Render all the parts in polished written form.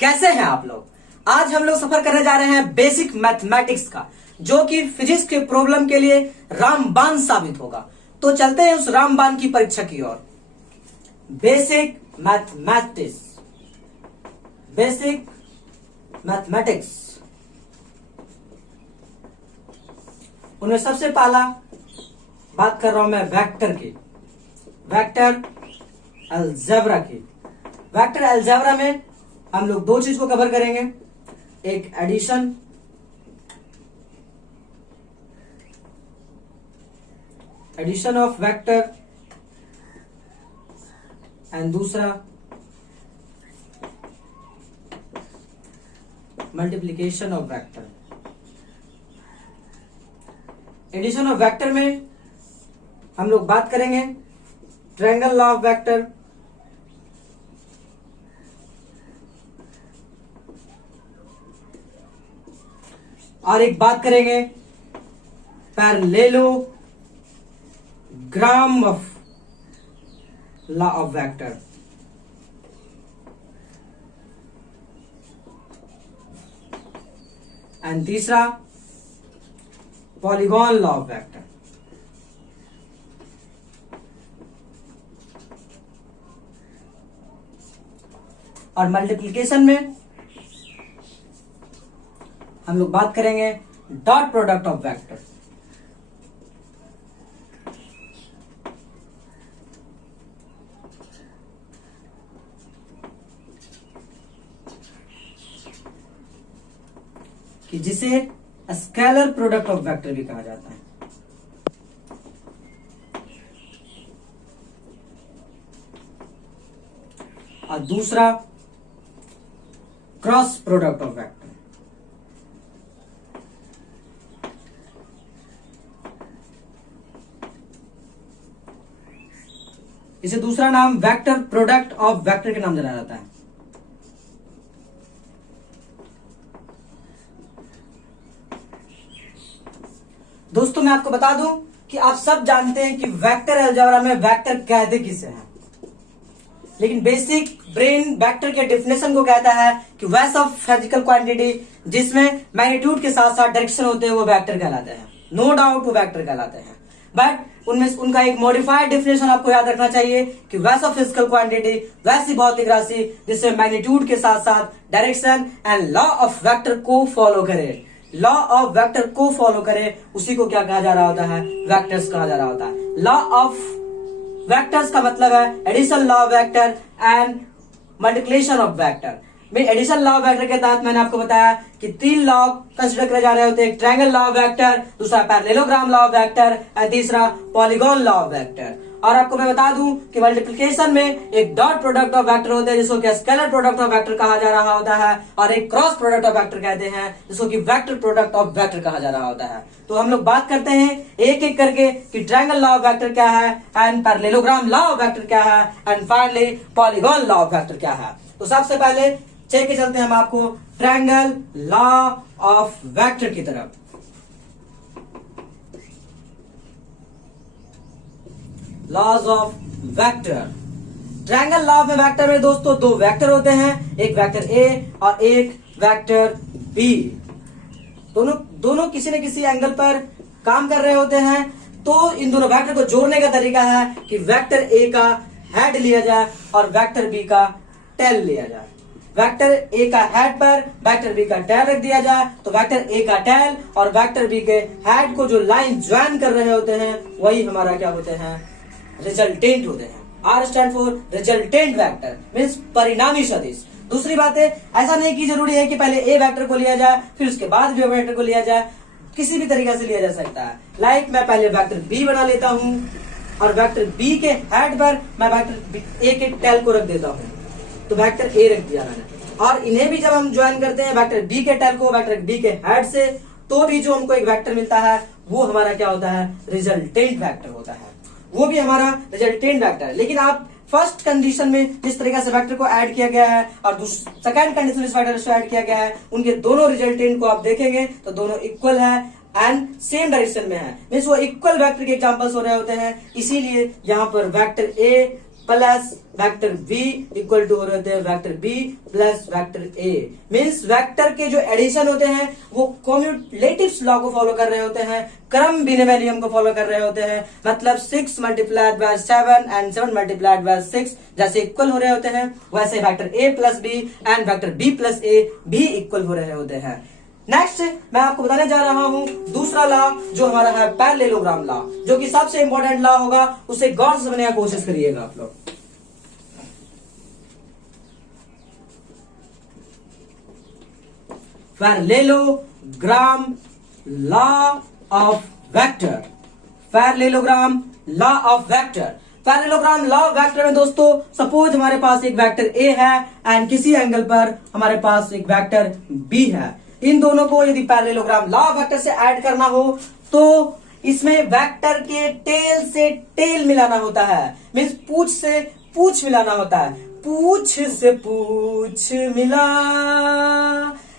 कैसे हैं आप लोग। आज हम लोग सफर करने जा रहे हैं बेसिक मैथमेटिक्स का, जो कि फिजिक्स के प्रॉब्लम के लिए रामबाण साबित होगा। तो चलते हैं उस रामबाण की परीक्षा की ओर। बेसिक मैथमेटिक्स उनमें सबसे पहला बात कर रहा हूं मैं वेक्टर की, वेक्टर अलजेब्रा की। वेक्टर अलजेब्रा में हम लोग दो चीज को कवर करेंगे, एक एडिशन ऑफ वेक्टर एंड दूसरा multiplication of vector. Addition of vector में हम लोग बात करेंगे ट्रायंगल लॉ ऑफ वेक्टर, और एक बात करेंगे parallelogram of law of vector. And तीसरा पॉलीगॉन लॉ ऑफ वेक्टर। और मल्टीप्लिकेशन में हम लोग बात करेंगे डॉट प्रोडक्ट ऑफ वेक्टर। कि जिसे स्केलर प्रोडक्ट ऑफ वेक्टर भी कहा जाता है। और दूसरा क्रॉस प्रोडक्ट ऑफ वेक्टर। इसे दूसरा नाम वेक्टर प्रोडक्ट ऑफ वेक्टर के नाम जाना जाता है। दोस्तों मैं आपको बता दूं कि आप सब जानते हैं कि वेक्टर अलजेब्रा में वेक्टर कहते किसे हैं, लेकिन बेसिक ब्रेन वेक्टर के डेफिनेशन को कहता है कि वैसा ऑफ फिजिकल क्वांटिटी जिसमें मैग्नीट्यूड के साथ साथ डायरेक्शन होते हैं वो वेक्टर कहलाते हैं। नो डाउट वो वेक्टर कहलाते हैं, बट उनमें उनका एक मॉडिफाइड डेफिनेशन आपको याद रखना चाहिए कि वैसा फिजिकल क्वांटिटी वैसी भौतिक राशि जिसमें मैग्नीट्यूड के साथ साथ direction and law of vector को फॉलो करे, लॉ ऑफ वेक्टर को फॉलो करे, उसी को क्या कहा जा रहा होता है, वेक्टर्स कहा जा रहा होता है। लॉ ऑफ वेक्टर्स का मतलब है addition law of vector and multiplication of vector. में एडिशन लॉ ऑफ वेक्टर के तहत मैंने आपको बताया कि तीन लॉ कंसिडर करे जा रहे होते हैं, ट्रायंगल लॉ ऑफ वेक्टर, दूसरा parallelogram law of vector and तीसरा पॉलीगॉन लॉ ऑफ वेक्टर। और आपको मैं बता दूं कि मल्टीप्लिकेशन में एक डॉट प्रोडक्ट ऑफ वेक्टर होते हैं जिसको कि स्केलर प्रोडक्ट ऑफ वेक्टर कहा जा रहा होता है, और एक क्रॉस प्रोडक्ट ऑफ वेक्टर कहते हैं जिसको कि वेक्टर प्रोडक्ट ऑफ वेक्टर कहा जा रहा होता है। तो हम लोग बात करते हैं एक एक करके कि ट्रायंगल लॉ ऑफ वेक्टर क्या है and parallelogram law of vector क्या है and finally polygon law of vector क्या है। तो सबसे पहले चल के चलते हैं हम आपको ट्रायंगल लॉ ऑफ वेक्टर की तरफ। Laws of vector. Triangle law of vector में दोस्तों दो वेक्टर होते हैं, एक वेक्टर ए और एक वेक्टर बी। दोनों किसी न किसी एंगल पर काम कर रहे होते हैं। तो इन दोनों वेक्टर को जोड़ने का तरीका है कि वेक्टर ए का हेड लिया जाए और वेक्टर बी का टेल लिया जाए। वेक्टर ए का हेड पर वेक्टर बी का टेल रख दिया जाए तो वेक्टर ए का टेल और वेक्टर बी के हेड को जो लाइन ज्वाइन कर रहे होते हैं वही हमारा क्या होते हैं, रिजल्टेंट होते हैं। R stand for resultant vector means परिणामी सदिश। दूसरी बात है, ऐसा नहीं कि जरूरी है कि पहले ए वेक्टर को लिया जाए फिर उसके बाद बी वेक्टर को लिया जाए, किसी भी तरीके से लिया जा सकता है। लाइक मैं पहले वेक्टर बी बना लेता हूं और वेक्टर बी के हेड पर मैं वेक्टर ए के टेल को रख देता हूं, तो वेक्टर ए रख दिया मैंने। और इन्हें भी जब हम ज्वाइन करते हैं वेक्टर बी के टेल को वेक्टर बी के हेड से, तो भी जो हमको एक वेक्टर मिलता है वो हमारा क्या होता है, रिजल्टेंट वेक्टर होता है। वो भी हमारा रिजल्टेंट वेक्टर है। लेकिन आप फर्स्ट कंडीशन में जिस तरीके से वेक्टर को ऐड किया गया है और सेकंड कंडीशन में इस वेक्टर को ऐड किया गया है, उनके दोनों रिजल्टेंट को आप देखेंगे तो दोनों इक्वल है एंड सेम डायरेक्शन में है, मीन्स वो इक्वल वेक्टर के एग्जांपल्स हो रहे होते हैं। इसीलिए यहाँ पर vector A plus vector B equal to हो रहे होते हैं vector B plus vector A. Means vector के जो एडिशन होते हैं वो कम्यूटेटिव लॉ को फॉलो कर रहे होते हैं, क्रम विनिमय नियम को फॉलो कर रहे होते हैं। मतलब 6 multiplied by 7 and 7 multiplied by 6 जैसे इक्वल हो रहे होते हैं, वैसे vector A plus B and vector B plus A भी इक्वल हो रहे होते हैं। नेक्स्ट मैं आपको बताने जा रहा हूं दूसरा लॉ जो हमारा है पैरेललोग्राम लॉ, जो कि सबसे इंपॉर्टेंट लॉ होगा, उसे गौर से समझने की कोशिश करिएगा आप लोग। Parallelogram law of vector, parallelogram law of vector. Parallelogram law of vector में दोस्तों सपोज हमारे पास एक वेक्टर ए है एंड किसी एंगल पर हमारे पास एक वेक्टर बी है। इन दोनों को यदि पैरेललोग्राम लॉ ऑफ वेक्टर से ऐड करना हो तो इसमें वेक्टर के टेल से टेल मिलाना होता है, मीन्स पूछ से पूछ मिलाना होता है। पूछ से पूछ मिला,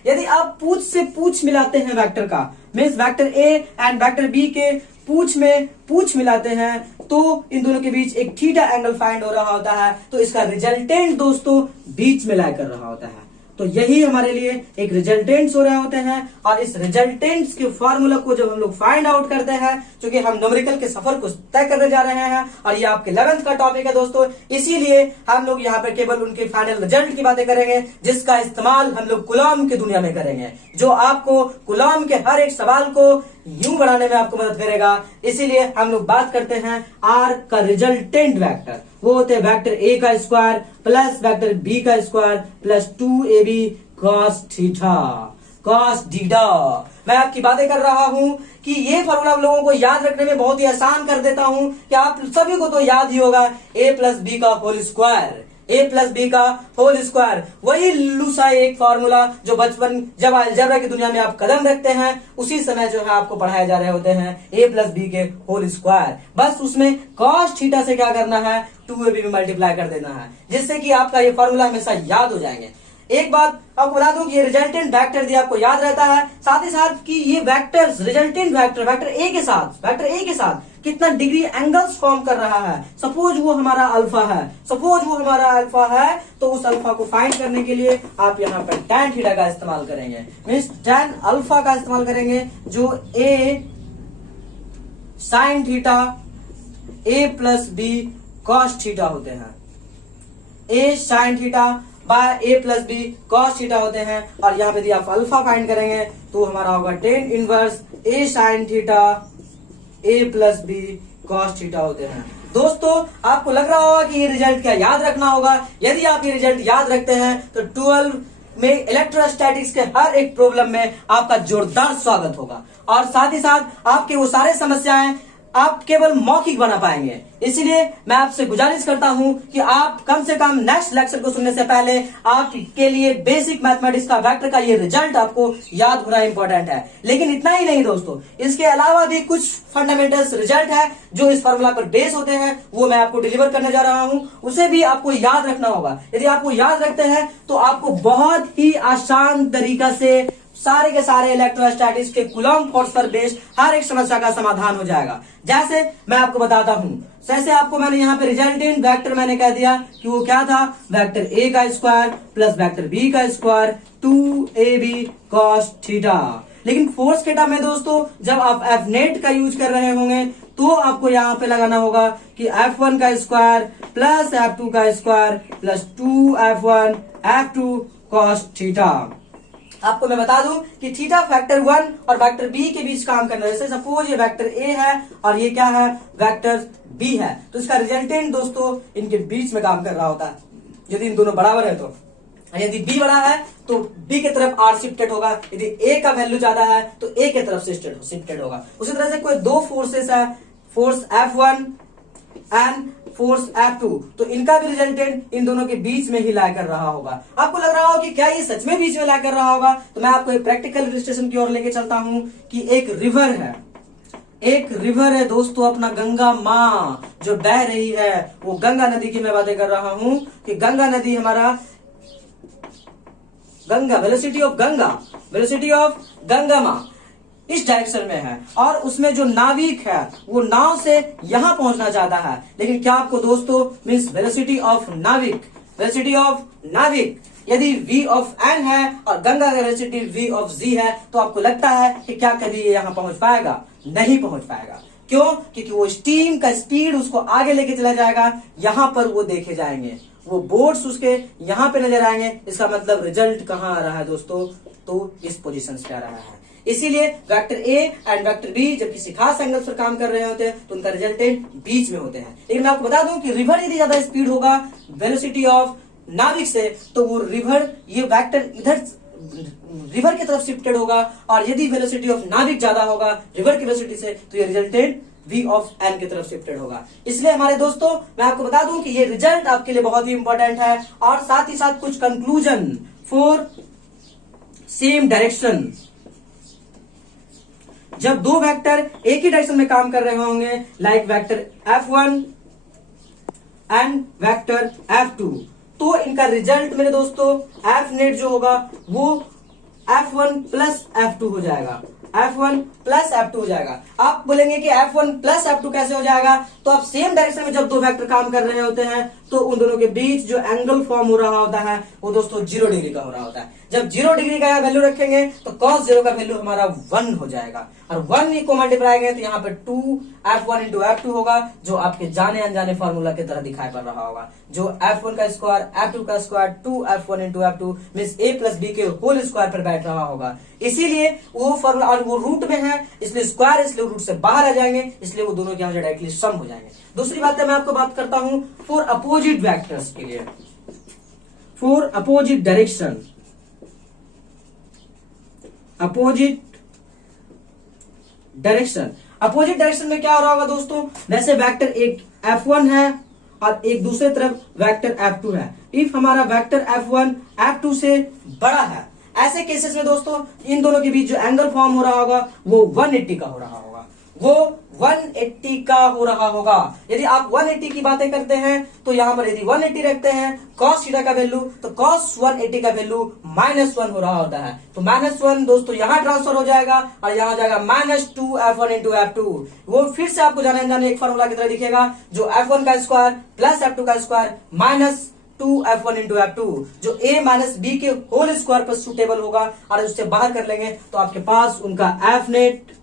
यदि आप पूछ से पूछ मिलाते हैं वेक्टर का, means vector A and vector B के पूछ में पूछ मिलाते हैं, तो इन दोनों के बीच एक थीटा एंगल फाइंड हो रहा होता है, तो इसका रिजल्टेंट दोस्तों बीच में लाई कर रहा होता है। तो यही हमारे लिए एक रिजल्टेंट्स हो रहे होते हैं, और इस रिजल्टेंट्स के फॉर्मूला को जब हम लोग फाइंड आउट करते हैं, क्योंकि हम न्यूमेरिकल के सफर को तय करने जा रहे हैं और ये आपके 11th का टॉपिक है दोस्तों, इसीलिए हम लोग यहाँ पे केवल उनके फाइनल रिजल्ट की बातें करेंगे, जिसका इस्तेमाल हम लोग कूलॉम की दुनिया में करेंगे, जो आपको कूलॉम के हर एक सवाल को यूं बनाने में आपको मदद करेगा। इसीलिए हम लोग बात करते हैं आर का रिजल्टेंट वेक्टर, वो होते हैं वेक्टर ए का स्क्वायर प्लस वेक्टर बी का square plus 2ab cos theta cos theta. मैं आपकी बातें कर रहा हूं कि ये फॉर्मूला आप लोगों को याद रखने में बहुत ही आसान कर देता हूं कि आप सभी को तो याद ही होगा a प्लस बी का whole square, a plus B का होल स्क्वायर, वही लूसा एक फॉर्मूला जो बचपन जब अलजेब्रा की दुनिया में आप कदम रखते हैं उसी समय जो है आपको पढ़ाए जा रहे होते हैं a प्लस बी के होल स्क्वायर। बस उसमें cos थीटा से क्या करना है, 2ab में मल्टीप्लाई कर देना है, जिससे कि आपका ये फॉर्मूला हमेशा याद हो जाएंगे। एक बात आपको बता दूं कि ये रिजल्टेंट वेक्टर भी आपको याद रहता है, साथ ही साथ कि ये वेक्टर्स रिजल्टेंट वेक्टर वेक्टर ए के साथ कितना डिग्री एंगल्स फॉर्म कर रहा है। सपोज वो हमारा अल्फा है, तो उस अल्फा को फाइंड करने के लिए आप यहाँ पर tan थीटा का इस्तेमाल करेंगे, मीन्स tan अल्फा का इस्तेमाल करेंगे, जो a sin theta a plus B cos theta होते हैं, a sin theta by a plus B cos theta होते हैं। और यहाँ पे यदि आप अल्फा फाइंड करेंगे तो हमारा होगा tan inverse a sin theta a plus B cos theta होते हैं। दोस्तों आपको लग रहा होगा कि ये रिजल्ट क्या याद रखना होगा। यदि आप ये रिजल्ट याद रखते हैं तो 12 में इलेक्ट्रोस्टैटिक्स के हर एक प्रॉब्लम में आपका जोरदार स्वागत होगा, और साथ ही साथ आपके वो सारे समस्याएं आप केवल मौखिक बना पाएंगे। इसीलिए मैं आपसे गुजारिश करता हूं कि आप कम से कम नेक्स्ट लेक्चर को सुनने से पहले आपके लिए बेसिक मैथमेटिक्स का वेक्टर का ये रिजल्ट आपको याद होना इंपॉर्टेंट है। लेकिन इतना ही नहीं दोस्तों, इसके अलावा भी कुछ फंडामेंटल्स रिजल्ट है जो इस फॉर्मूला पर बेस होते हैं, वो मैं आपको डिलीवर करने जा रहा हूं, उसे भी आपको याद रखना होगा। यदि आपको याद रखते हैं तो आपको बहुत ही आसान तरीका से सारे के सारे इलेक्ट्रोस्टैटिक्स के कूलॉम फोर्स पर बेस्ड हर एक समस्या का समाधान हो जाएगा। जैसे मैं आपको बताता हूं, जैसे आपको मैंने यहाँ पे रिजल्टेंट वेक्टर मैंने कह दिया कि वो क्या था, वेक्टर ए का स्क्वायर प्लस वेक्टर बी का स्क्वायर 2ab cos थीटा। लेकिन फोर्स थीटा में दोस्तों जब आप एफ नेट का यूज कर रहे होंगे तो आपको यहाँ पे लगाना होगा कि F1 का स्क्वायर प्लस F2 का square plus 2F1 F2 cos theta. आपको मैं बता दूं कि थीटा वेक्टर 1 और वेक्टर बी के बीच काम करना है। जैसे सपोज ये वेक्टर ए है और ये क्या है, वेक्टर बी है, तो इसका रिजल्टेंट दोस्तों इनके बीच में काम कर रहा होता है। यदि इन दोनों बराबर है तो, यदि बी बड़ा है तो बी की तरफ आर शिफ्टेड होगा, यदि ए का वैल्यू ज्यादा है तो ए की तरफ शिफ्टेड होगा। उसी तरह से कोई दो फोर्सेस है, force F1 and force F2, तो इनका भी रिजल्टेंट इन दोनों के बीच में ही लाई कर रहा होगा। आपको लग रहा होगा कि क्या ये सच में बीच में लाई कर रहा होगा, तो मैं आपको एक प्रैक्टिकल इलस्ट्रेशन की ओर लेके चलता हूं कि एक रिवर है दोस्तों, अपना गंगा माँ जो बह रही है, वो गंगा नदी की मैं बातें कर रहा हूं कि गंगा नदी हमारा वेलोसिटी ऑफ गंगा माँ इस डायरेक्शन में है और उसमें जो नाविक है वो नाव से यहां पहुंचना चाहता है, लेकिन क्या आपको दोस्तों मीन्स वेलोसिटी ऑफ नाविक यदि v ऑफ n है और गंगा का वेलोसिटी v ऑफ z है, तो आपको लगता है कि क्या कभी ये यहां पहुंच पाएगा? नहीं पहुंच पाएगा। क्यों? क्योंकि वो स्टीम का स्पीड उसको आगे लेके चला जाएगा, यहां पर वो देखे जाएंगे, वो बोट्स उसके यहां पे नजर आएंगे। इसका मतलब रिजल्ट कहां आ रहा है दोस्तों? तो इस पोजीशन पे आ रहा है। इसीलिए vector A and vector B जब किसी खास एंगल पर काम कर रहे होते हैं तो उनका रिजल्टेंट बीच में होते हैं। लेकिन मैं आपको बता दूं कि रिवर यदि ज्यादा स्पीड होगा वेलोसिटी ऑफ नाविक से, तो वो रिवर ये वेक्टर इधर रिवर की तरफ शिफ्टेड होगा, और यदि वेलोसिटी ऑफ नाविक ज्यादा होगा रिवर की वेलोसिटी से, तो ये रिजल्टेंट v ऑफ n की तरफ शिफ्टेड होगा। इसलिए हमारे दोस्तों मैं आपको बता दूं कि ये रिजल्ट आपके लिए बहुत ही इंपॉर्टेंट है, और साथ ही साथ कुछ कंक्लूजन फॉर सेम डायरेक्शन। जब दो वेक्टर एक ही डायरेक्शन में काम कर रहे होंगे, like vector f1 and vector f2, तो इनका रिजल्ट मेरे दोस्तों f नेट जो होगा वो f1 प्लस f2 हो जाएगा, f1 प्लस f2 हो जाएगा। आप बोलेंगे कि f1 प्लस f2 कैसे हो जाएगा? तो आप सेम डायरेक्शन में जब दो वेक्टर काम कर रहे होते हैं तो उन दोनों के बीच जो एंगल फॉर्म हो रहा होता है वो दोस्तों 0 डिग्री का हो रहा होता है। जब 0 डिग्री का वैल्यू रखेंगे तो cos 0 का वैल्यू हमारा 1 हो जाएगा, और 1 को मल्टीप्लाई करेंगे तो यहाँ पे 2f1 इंटू f2 होगा, जो आपके जाने अनजाने फॉर्मूला की तरह दिखाई पड़ रहा होगा, जो f1 का स्क्वायर f2 का square 2f1 into f2 means a plus b के होल स्क्वायर पर बैठ रहा होगा। इसीलिए वो फॉर्मूला, और वो रूट में है इसलिए स्क्वायर, इसलिए रूट से बाहर आ जाएंगे, इसलिए वो दोनों के यहाँ डायरेक्टली सम हो जाएंगे। दूसरी बात है, मैं आपको बात करता हूं फॉर अपोजिट वेक्टर्स के लिए, for opposite direction, opposite direction में क्या हो रहा होगा दोस्तों? वैसे वेक्टर एक f1 है और एक दूसरे तरफ वेक्टर f2 है। इफ हमारा वेक्टर f1 f2 से बड़ा है, ऐसे केसेस में दोस्तों इन दोनों के बीच जो एंगल फॉर्म हो रहा होगा वो 180 का हो रहा होगा, वो 180 का हो रहा होगा। यदि आप 180 की बातें करते हैं तो यहां पर यदि 180 रखते हैं cos थीटा का वैल्यू, तो cos 180 का वैल्यू -1 हो रहा होता है। तो -1 दोस्तों यहां ट्रांसफर हो जाएगा और यहां जाएगा -2f1 इंटू f2। वो फिर से आपको जाने एक फॉर्मूला की तरह दिखेगा, जो f1 का स्क्वायर प्लस f2 का square minus 2f1 into f2, जो a माइनस b के होल स्क्वायर पर सुटेबल होगा, और उससे बाहर कर लेंगे तो आपके पास उनका f नेट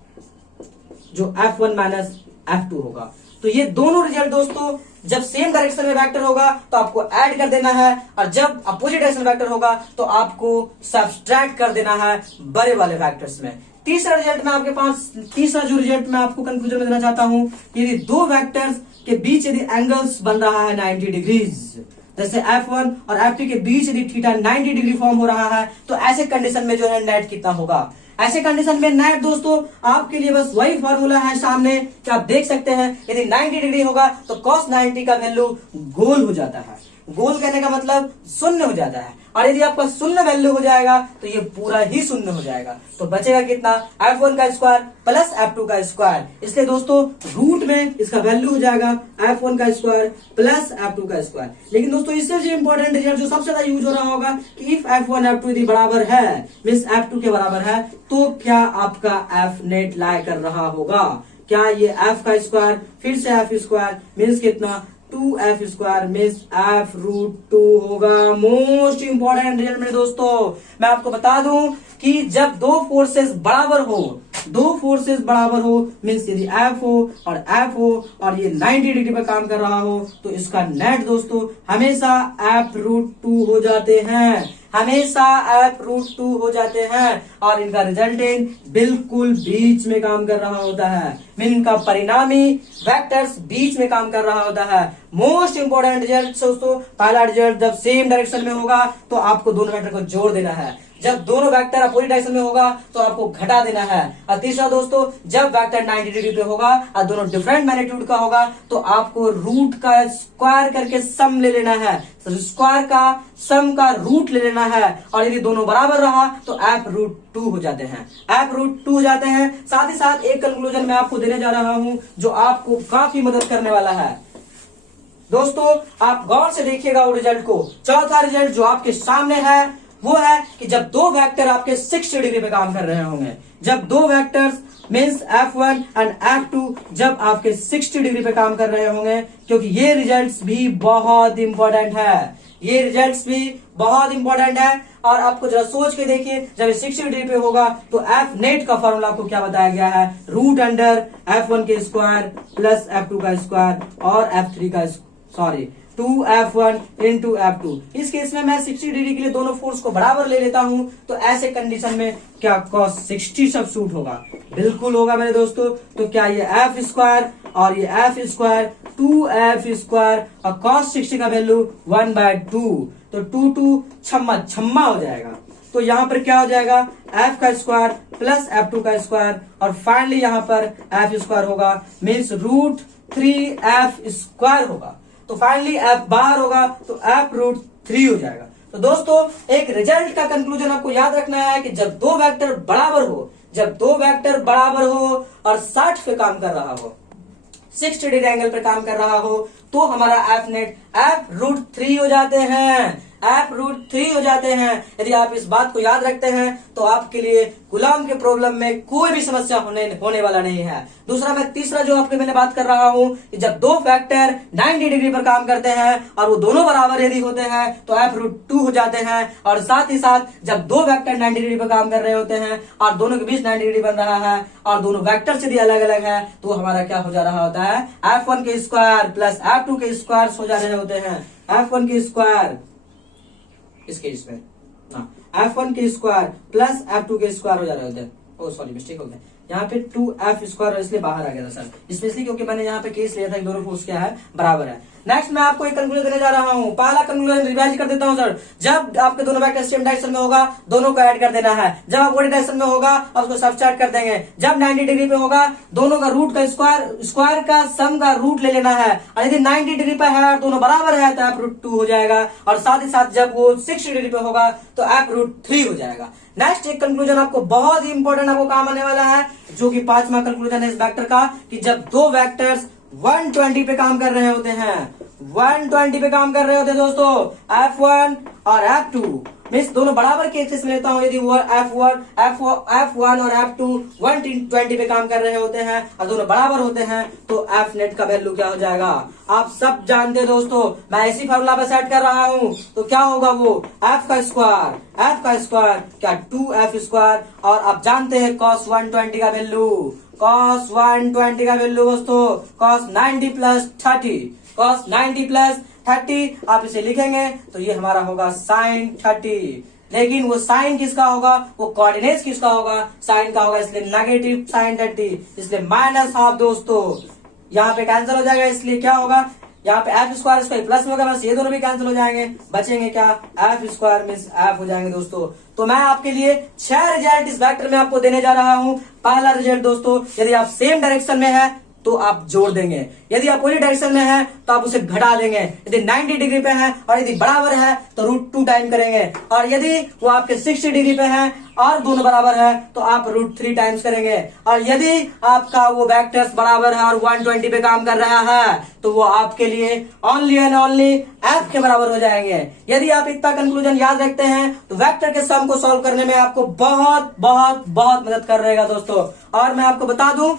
जो f1 माइनस f2 होगा। तो ये दोनों रिजल्ट दोस्तों जब सेम डायरेक्शन में वेक्टर होगा तो आपको ऐड कर देना है, और जब अपोजिट डायरेक्शन में वेक्टर होगा तो आपको सब्सट्रैक्ट कर देना है बड़े वाले वेक्टर्स में। तीसरा रिजल्ट में आपके पास, तीसरा जो रिजल्ट मैं आपको कंक्लूजन में देना चाहता हूं, यदि दो वेक्टर्स के बीच यदि एंगल्स बन रहा है 90 डिग्रीज, जैसे f1 और f2 के बीच यदि थीटा 90 डिग्री फॉर्म हो रहा है, तो ऐसे कंडीशन में जो है नेट कितना होगा? ऐसे कंडीशन में नेट दोस्तों आपके लिए बस वही फॉर्मूला है सामने कि आप देख सकते हैं, यदि 90 डिग्री होगा तो cos 90 का वैल्यू गोल हो जाता है। गोल कहने का मतलब शून्य हो जाता है, और यदि आपका शून्य वैल्यू हो जाएगा तो ये पूरा ही शून्य हो जाएगा। तो बचेगा कितना? f1 का स्क्वायर प्लस f2 का स्क्वायर। इसलिए दोस्तों रूट में इसका वैल्यू हो जाएगा f1 का स्क्वायर प्लस f2 का स्क्वायर। लेकिन दोस्तों इससे जो इंपॉर्टेंट रिजल्ट जो सबसे ज्यादा यूज हो रहा होगा कि इफ f1 f2 यदि बराबर है मीन्स f2 के बराबर है, तो क्या आपका f नेट लाई कर रहा होगा? क्या ये f का स्क्वायर फिर से f स्क्वायर मीन्स कितना? 2f स्क्वायर मीन्स f√2 होगा। मोस्ट इंपॉर्टेंट रिजल्ट में दोस्तों मैं आपको बता दूं कि जब दो फोर्सेस बराबर हो मीन्स यदि f हो और f हो और ये 90 डिग्री पर काम कर रहा हो, तो इसका नेट दोस्तों हमेशा f√2 हो जाते हैं, हमेशा f√2 हो जाते हैं, और इनका रिजल्टेंट बिल्कुल बीच में काम कर रहा होता है, मीन इनका परिणामी वेक्टर्स बीच में काम कर रहा होता है। मोस्ट इंपोर्टेंट रिजल्ट दोस्तों, पहला रिजल्ट जब सेम डायरेक्शन में होगा तो आपको दोनों वेक्टर को जोड़ देना है, जब दोनों वेक्टर अपोजिट डायरेक्शन में होगा तो आपको घटा देना है, और तीसरा दोस्तों जब वेक्टर 90 डिग्री पे होगा और दोनों डिफरेंट मैग्नीट्यूड का होगा तो आपको रूट का स्क्वायर करके सम ले लेना है, स्क्वायर का सम का रूट ले लेना है, और यदि दोनों बराबर रहा तो f√2 हो जाते हैं, f√2 हो जाते हैं। साथ ही साथ एक कंक्लूजन मैं आपको देने जा रहा हूं जो आपको काफी मदद करने वाला है। दोस्तों आप गौर से देखिएगा वो रिजल्ट को। चौथा रिजल्ट जो आपके सामने है, वो है कि जब दो वेक्टर आपके 60 डिग्री पे काम कर रहे होंगे, जब दो vectors means F1 and F2 जब आपके 60 डिग्री पे काम कर रहे होंगे, क्योंकि ये रिजल्ट्स भी बहुत इंपॉर्टेंट है, ये रिजल्ट्स भी बहुत इंपॉर्टेंट है। और आपको जरा सोच के देखिए, जब 60 डिग्री पे होगा तो एफ नेट का फॉर्मूला आपको क्या बताया गया है, रूट अंडर F1 के स्क्वायर प्लस F2 का स्क्वायर और F3 का सॉरी 2F1 इंटू F2। इस केस में मैं 60 डिग्री के लिए दोनों फोर्स को बराबर ले लेता हूं, तो ऐसे कंडीशन में क्या cos 60 सब्स्टिट्यूट होगा, बिल्कुल होगा मेरे दोस्तों। तो क्या ये F स्क्वायर और ये F स्क्वायर 2F स्क्वायर और cos 60 का वैल्यू 1/2, तो 2 छम्मा हो जाएगा। तो यहाँ पर क्या हो जाएगा, F का स्क्वायर प्लस F2 का स्क्वायर और फाइनली यहाँ पर F स्क्वायर होगा, मीन्स रूट 3F स्क्वायर होगा। तो फाइनली F बाहर होगा तो F रूट 3 हो जाएगा। तो दोस्तों एक रिजल्ट का कंक्लूजन आपको याद रखना है कि जब दो वेक्टर बराबर हो, जब दो वेक्टर बराबर हो और 60 पे काम कर रहा हो, 60 डिग्री एंगल पे काम कर रहा हो, तो हमारा F नेट F रूट 3 हो जाते हैं, F रूट 3 हो जाते हैं। यदि आप इस बात को याद रखते हैं तो आपके लिए कूलॉम के प्रॉब्लम में कोई भी समस्या होने वाला नहीं है। दूसरा मैं तीसरा जो आपके मैंने बात कर रहा हूं कि जब दो फैक्टर 90 डिग्री पर काम करते हैं और वो दोनों बराबर यदि होते हैं तो F रूट 2 हो जाते हैं। और साथ ही साथ जब दो वेक्टर 90 डिग्री पर काम कर रहे होते हैं और दोनों के बीच 90 डिग्री बन रहा है और दोनों वेक्टर यदि अलग अलग है, तो हमारा क्या हो जा रहा होता है, F1 के स्क्वायर प्लस F2 के स्क्वायर हो जा रहे होते हैं। F1 के स्क्वायर इस केस में F1 के स्क्वायर प्लस F2 के स्क्वायर हो जा रहे होते हैं। ओ सॉरी मिस्टेक हो गया, यहाँ पे 2F स्क्वायर इसलिए बाहर आ गया था सर, स्पेशली क्योंकि मैंने यहाँ पे केस लिया था कि दोनों फोर्स क्या है, बराबर है। नेक्स्ट मैं आपको एक कंक्लूजन देने जा रहा हूँ। पहला कंक्लूजन रिवाइज कर देता हूँ सर, जब आपके दोनों वेक्टर सेम डायरेक्शन में होगा दोनों को ऐड कर देना है, जब आप वही डायरेक्शन में होगा और उसको सब्ट्रैक्ट कर देंगे, जब 90 डिग्री पे होगा दोनों का रूट का स्क्वायर का सम का रूट ले लेना है, और यदि 90 डिग्री पे है और दोनों बराबर है तो F रूट 2 हो जाएगा, और साथ ही साथ जब वो 60 डिग्री पे होगा तो F रूट 3 हो जाएगा। नेक्स्ट एक कंक्लूजन आपको बहुत ही इंपॉर्टेंट आपको काम आने वाला है, जो कि पांचवा कंक्लूजन है इस वेक्टर का, कि जब दो वेक्टर्स 120 पे काम कर रहे होते हैं, 120 पे काम कर रहे होते हैं दोस्तों, F1 और F2 मीन्स दोनों बराबर केसेस में लेता हूं, यदि वो F1 और F2 120 पे काम कर रहे होते हैं और दोनों बराबर होते हैं, तो F नेट का वैल्यू क्या हो जाएगा, आप सब जानते हैं दोस्तों, मैं इसी फॉर्मूला पे सेट कर रहा हूं। तो क्या होगा वो F का स्क्वायर क्या 2F स्क्वायर, और आप जानते हैं cos 120 का वैल्यू, cos 120 का वैल्यू दोस्तों cos 90 प्लस 30, cos 90 प्लस 30 आप इसे लिखेंगे तो ये हमारा होगा sin 30। लेकिन वो साइन किसका होगा, वो कोऑर्डिनेट्स किसका होगा, साइन का होगा, इसलिए नेगेटिव sin 30, इसलिए माइनस हाफ दोस्तों, यहाँ पे कैंसिल हो जाएगा, इसलिए क्या होगा, यहाँ पे F स्क्वायर इसका प्लस में होगा, बस ये दोनों भी कैंसिल हो जाएंगे, बचेंगे क्या, F स्क्वायर मीन्स F हो जाएंगे दोस्तों। तो मैं आपके लिए 6 रिजल्ट इस वेक्टर में आपको देने जा रहा हूं। पहला रिजल्ट दोस्तों, यदि आप सेम डायरेक्शन में है तो आप जोड़ देंगे, यदि आप वही डायरेक्शन में है तो आप उसे घटा देंगे, यदि 90 डिग्री पे है और यदि बराबर है तो रूट 2 टाइम करेंगे, और यदि वो आपके 60 डिग्री पे है और दोनों बराबर है तो आप रूट 3 टाइम्स करेंगे, और यदि आपका वो वेक्टर्स बराबर है और 120 पे काम कर रहा है तो वो आपके लिए ओनली एंड ओनली F के बराबर हो जाएंगे। यदि आप इतना कंक्लूजन याद रखते हैं तो वेक्टर के सम को सॉल्व करने में आपको बहुत बहुत बहुत मदद कर रहेगा दोस्तों। और मैं आपको बता दूं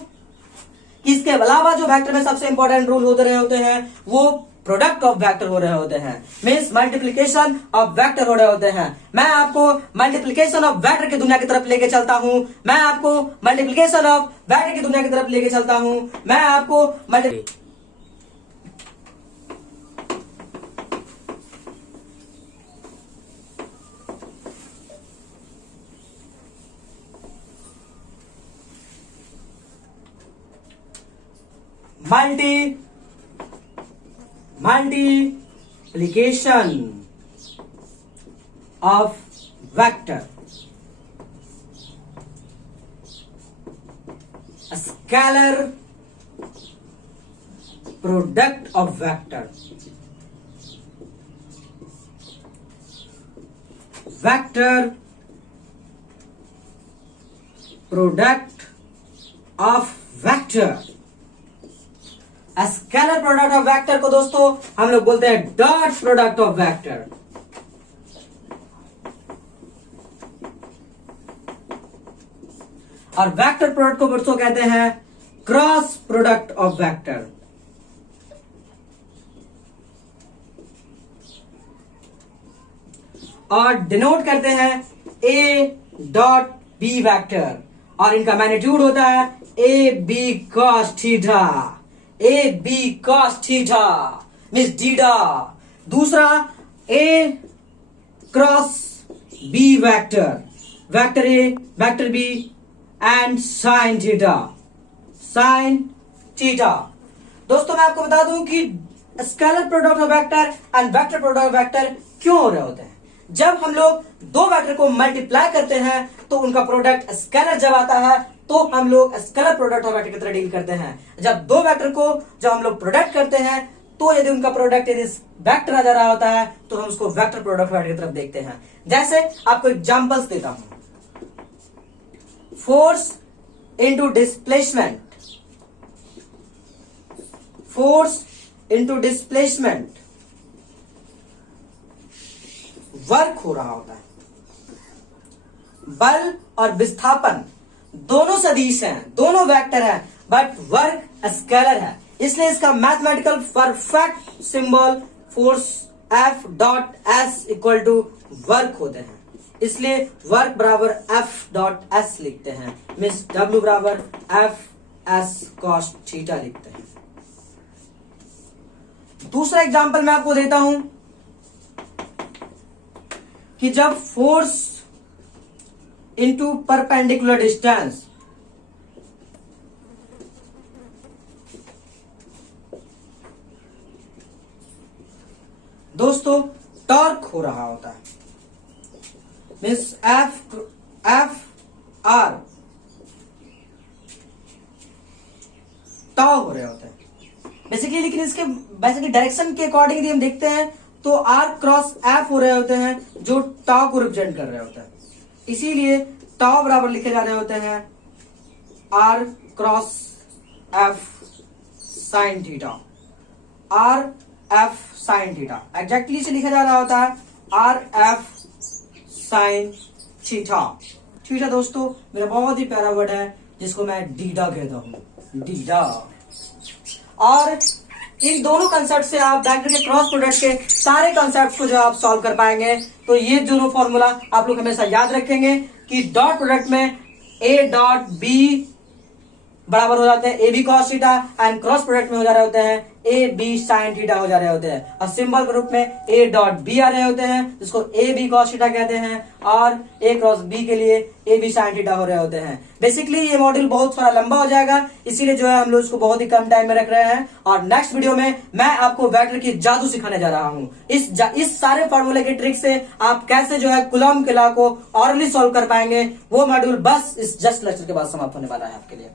कि इसके अलावा जो वेक्टर में सबसे इंपॉर्टेंट रूल होते रहे होते हैं वो प्रोडक्ट ऑफ वेक्टर हो रहे होते हैं, मीन्स मल्टीप्लीकेशन ऑफ वेक्टर हो रहे होते हैं। मैं आपको मल्टीप्लीकेशन ऑफ वेक्टर की दुनिया की तरफ लेके चलता हूं, मैं आपको मल्टीप्लीकेशन ऑफ वेक्टर की दुनिया की तरफ लेके चलता हूं, मैं आपको multiplication of vector, a scalar product of vector, vector product of vector, scalar product of vector को दोस्तों हम लोग बोलते हैं डॉट प्रोडक्ट ऑफ वेक्टर। और वेक्टर प्रोडक्ट को दोस्तों कहते हैं क्रॉस प्रोडक्ट ऑफ वेक्टर। और डिनोट करते हैं ए डॉट बी वेक्टर, और इनका मैग्नीट्यूड होता है A B cos theta, A B cos theta means डीडा। दूसरा A cross B vector, vector A vector B and sine theta, sine theta. दोस्तों मैं आपको बता दूं कि scalar product of vector and vector product of vector क्यों हो रहे होते हैं। जब हम लोग दो वेक्टर को मल्टीप्लाई करते हैं तो उनका प्रोडक्ट स्केलर जब आता है तो हम लोग स्केलर प्रोडक्ट ऑफ वेक्टर की तरह डील करते हैं। जब दो वेक्टर को जब हम लोग प्रोडक्ट करते हैं तो यदि उनका प्रोडक्ट यदि वेक्टर आ जा रहा होता है तो हम उसको वेक्टर प्रोडक्ट वेक्टर की तरफ देखते हैं। जैसे आपको एग्जांपल्स देता हूं, force into displacement, force into displacement work हो रहा होता है। बल और विस्थापन दोनों सदिश हैं, दोनों वेक्टर हैं, बट वर्क स्केलर है, इसलिए इसका mathematical perfect symbol force F dot S equal to work होते हैं। इसलिए वर्क बराबर F डॉट एस लिखते हैं, मीन्स W बराबर F S cos थीटा लिखते हैं। दूसरा एग्जांपल मैं आपको देता हूं कि जब फोर्स इनटू परपेंडिकुलर डिस्टेंस, दोस्तों टॉर्क हो रहा होता है, मीन्स एफ आर टॉ हो रहे होते हैं बेसिकली। लेकिन इसके बेसिकली डायरेक्शन के अकॉर्डिंग यदि हम देखते हैं तो आर क्रॉस एफ हो रहे होते हैं जो टॉ को रिप्रेजेंट कर रहे होते हैं, इसीलिए टॉ बराबर लिखे जा रहे होते हैं R cross F sine theta, R F sine theta exactly से लिखा जा रहा होता है R F sine theta. Theta दोस्तों मेरा बहुत ही प्यारा वर्ड है जिसको मैं डीडा कहता हूं, डीडा। और इन दोनों कंसेप्ट से आप वेक्टर के क्रॉस प्रोडक्ट के सारे कंसेप्ट को जो आप सॉल्व कर पाएंगे। तो ये दोनों फॉर्मूला आप लोग हमेशा याद रखेंगे कि डॉट प्रोडक्ट में ए डॉट बी बराबर हो जाते हैं A B cos theta, and cross product में हो जा रहे होते हैं ए बी साइन थीटा हो जा रहे होते हैं, और सिंबल के रूप में ए डॉट बी आ रहे होते हैं जिसको ए बी कॉस थीटा कहते हैं, और ए क्रॉस बी के लिए ए बी साइन थीटा हो रहे होते हैं। बेसिकली ये मॉड्यूल बहुत थोड़ा लंबा हो जाएगा, इसीलिए जो है हम लोग इसको बहुत ही कम टाइम में रख रहे हैं। और नेक्स्ट वीडियो में मैं आपको वेक्टर की जादू सिखाने जा रहा हूं। इस सारे फॉर्मूले की ट्रिक से आप कैसे जो है कूलॉम के लॉ को ऑरली सॉल्व कर पाएंगे, वो मॉड्यूल बस इस जस्ट लेक्चर के बाद समाप्त होने वाला है आपके लिए।